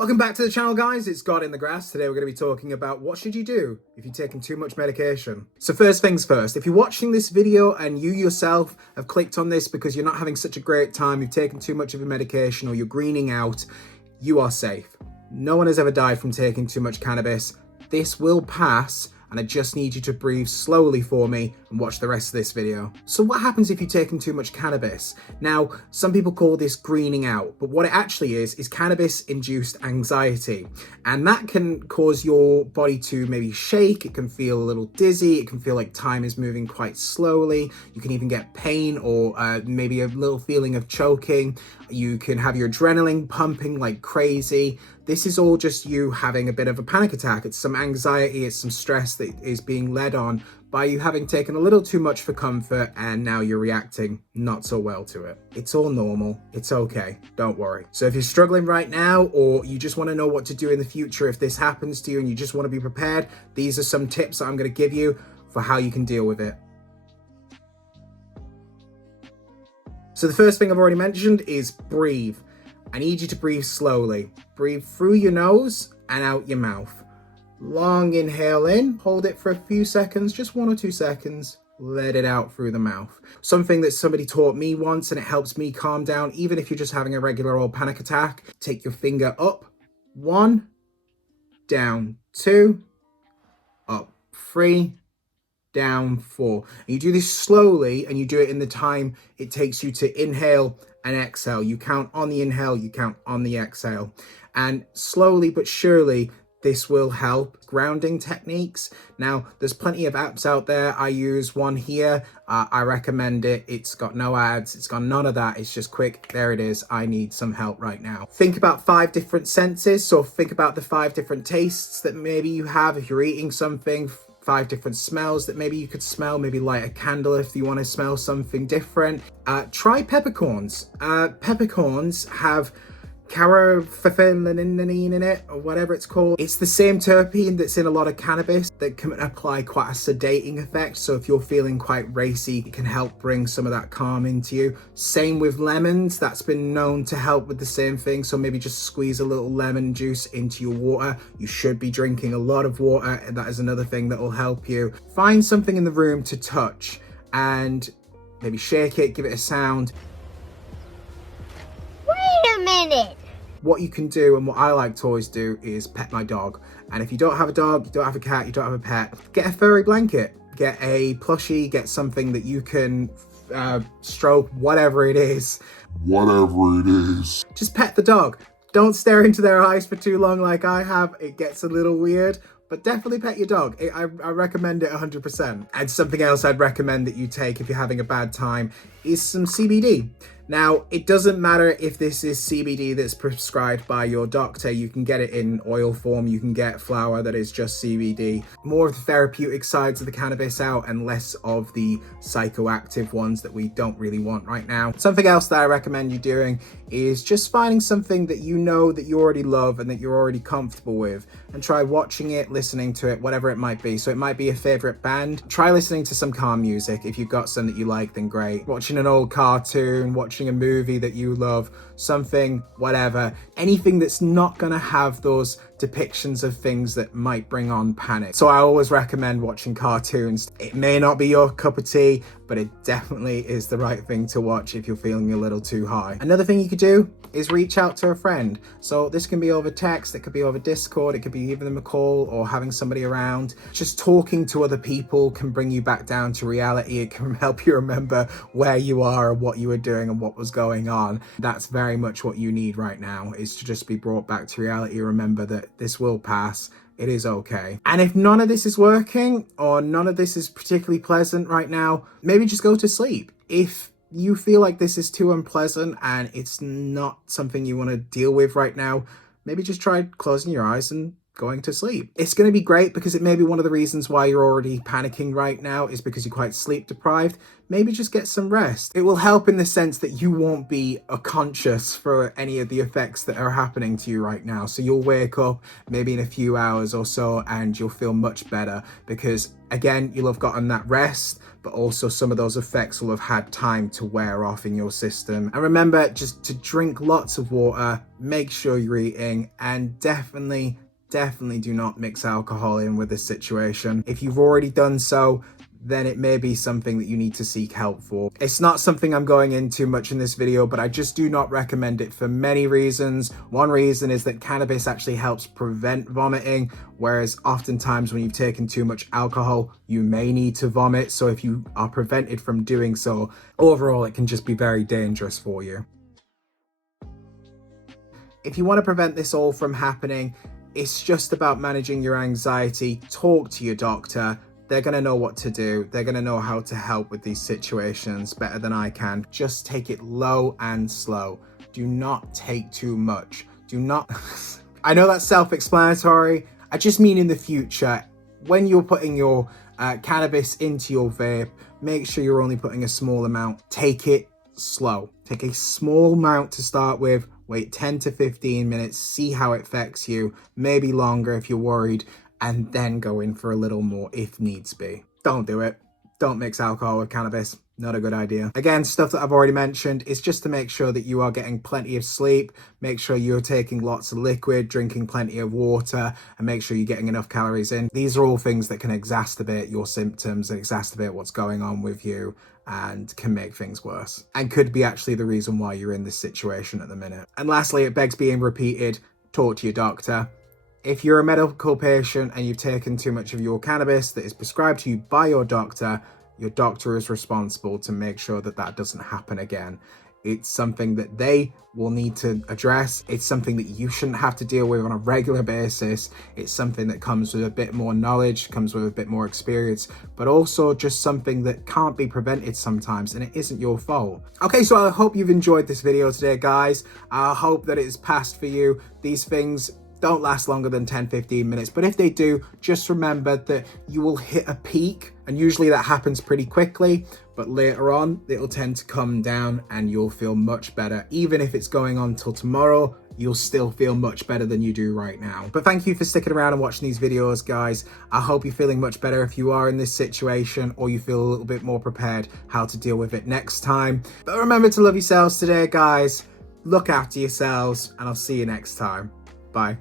Welcome back to the channel, guys. It's God in the Grass. Today we're going to be talking about what should you do if you're taking too much medication. So first things first, if you're watching this video and you yourself have clicked on this because you're not having such a great time, you've taken too much of a medication or you're greening out, you are safe. No one has ever died from taking too much cannabis. This will pass, and I just need you to breathe slowly for me and watch the rest of this video. So what happens if you're taking too much cannabis? Now, some people call this greening out, but what it actually is cannabis-induced anxiety. And that can cause your body to maybe shake, it can feel a little dizzy, it can feel like time is moving quite slowly, you can even get pain or maybe a little feeling of choking, you can have your adrenaline pumping like crazy. This is all just you having a bit of a panic attack. It's some anxiety, it's some stress that is being led on by you having taken a little too much for comfort, and now you're reacting not so well to it. It's all normal. It's okay. Don't worry. So if you're struggling right now, or you just want to know what to do in the future if this happens to you and you just want to be prepared, these are some tips that I'm going to give you for how you can deal with it. So the first thing I've already mentioned is breathe. I need you to breathe slowly. Breathe through your nose and out your mouth. Long inhale in, hold it for a few seconds, just 1 or 2 seconds, let it out through the mouth. Something that somebody taught me once, and it helps me calm down, even if you're just having a regular old panic attack. Take your finger up, 1, down 2, up 3, down 4. And you do this slowly, and you do it in the time it takes you to inhale and exhale. You count on the inhale, you count on the exhale. And slowly but surely, this will help. Grounding techniques. Now, there's plenty of apps out there. I use one here. I recommend it. It's got no ads. It's got none of that. It's just quick. There it is. I need some help right now. Think about 5 different senses. So think about the 5 different tastes that maybe you have if you're eating something. 5 different smells that maybe you could smell. Maybe light a candle if you want to smell something different. Try peppercorns. Peppercorns have carotenoid in it, or whatever it's called. It's the same terpene that's in a lot of cannabis that can apply quite a sedating effect. So if you're feeling quite racy, it can help bring some of that calm into you. Same with lemons. That's been known to help with the same thing. So maybe just squeeze a little lemon juice into your water. You should be drinking a lot of water, and that is another thing that will help you. Find something in the room to touch and maybe shake it, give it a sound. Wait a minute. What you can do, and what I like to always do, is pet my dog. And if you don't have a dog, you don't have a cat, you don't have a pet, get a furry blanket, get a plushie, get something that you can stroke, whatever it is. Just pet the dog. Don't stare into their eyes for too long like I have. It gets a little weird. But definitely pet your dog. I recommend it 100%. And something else I'd recommend that you take if you're having a bad time is some CBD. Now, it doesn't matter if this is CBD that's prescribed by your doctor. You can get it in oil form. You can get flour that is just CBD. More of the therapeutic sides of the cannabis out and less of the psychoactive ones that we don't really want right now. Something else that I recommend you doing is just finding something that you know that you already love and that you're already comfortable with, and try watching it, listening to it, whatever it might be. So it might be a favorite band. Try listening to some calm music. If you've got some that you like, then great. Watching an old cartoon, watching a movie that you love, something, whatever. Anything that's not gonna have those depictions of things that might bring on panic. So I always recommend watching cartoons. It may not be your cup of tea, but it definitely is the right thing to watch if you're feeling a little too high. Another thing you could do is reach out to a friend. So this can be over text, it could be over Discord, it could be giving them a call or having somebody around. Just talking to other people can bring you back down to reality. It can help you remember where you are and what you were doing and what was going on. That's very much what you need right now, is to just be brought back to reality. Remember that this will pass. It is okay. And if none of this is working, or none of this is particularly pleasant right now, maybe just go to sleep. If you feel like this is too unpleasant and it's not something you want to deal with right now, maybe just try closing your eyes and going to sleep. It's going to be great because it may be one of the reasons why you're already panicking right now is because you're quite sleep deprived. Maybe just get some rest. It will help in the sense that you won't be conscious for any of the effects that are happening to you right now. So you'll wake up maybe in a few hours or so and you'll feel much better because, again, you'll have gotten that rest, but also some of those effects will have had time to wear off in your system. And remember just to drink lots of water, make sure you're eating, and definitely do not mix alcohol in with this situation. If you've already done so, then it may be something that you need to seek help for. It's not something I'm going into much in this video, but I just do not recommend it for many reasons. One reason is that cannabis actually helps prevent vomiting, whereas oftentimes when you've taken too much alcohol, you may need to vomit. So if you are prevented from doing so, overall, it can just be very dangerous for you. If you want to prevent this all from happening, it's just about managing your anxiety. Talk to your doctor. They're going to know what to do. They're going to know how to help with these situations better than I can. Just take it low and slow. Do not take too much. Do not... I know that's self-explanatory. I just mean in the future, when you're putting your cannabis into your vape, make sure you're only putting a small amount. Take it slow. Take a small amount to start with. Wait 10 to 15 minutes. See how it affects you. Maybe longer if you're worried. And then go in for a little more if needs be. Don't do it. Don't mix alcohol with cannabis. Not a good idea. Again, stuff that I've already mentioned is just to make sure that you are getting plenty of sleep, make sure you're taking lots of liquid, drinking plenty of water, and make sure you're getting enough calories in. These are all things that can exacerbate your symptoms and exacerbate what's going on with you and can make things worse and could be actually the reason why you're in this situation at the minute. And lastly, it begs being repeated, talk to your doctor. If you're a medical patient and you've taken too much of your cannabis that is prescribed to you by your doctor is responsible to make sure that that doesn't happen again. It's something that they will need to address. It's something that you shouldn't have to deal with on a regular basis. It's something that comes with a bit more knowledge, comes with a bit more experience, but also just something that can't be prevented sometimes, and it isn't your fault. Okay, so I hope you've enjoyed this video today, guys. I hope that it's passed for you. These things don't last longer than 10-15 minutes, but if they do, just remember that you will hit a peak, and usually that happens pretty quickly, but later on it'll tend to come down and you'll feel much better. Even if it's going on till tomorrow, you'll still feel much better than you do right now. But thank you for sticking around and watching these videos, guys. I hope you're feeling much better if you are in this situation, or you feel a little bit more prepared how to deal with it next time. But remember to love yourselves today, guys. Look after yourselves, and I'll see you next time. Bye.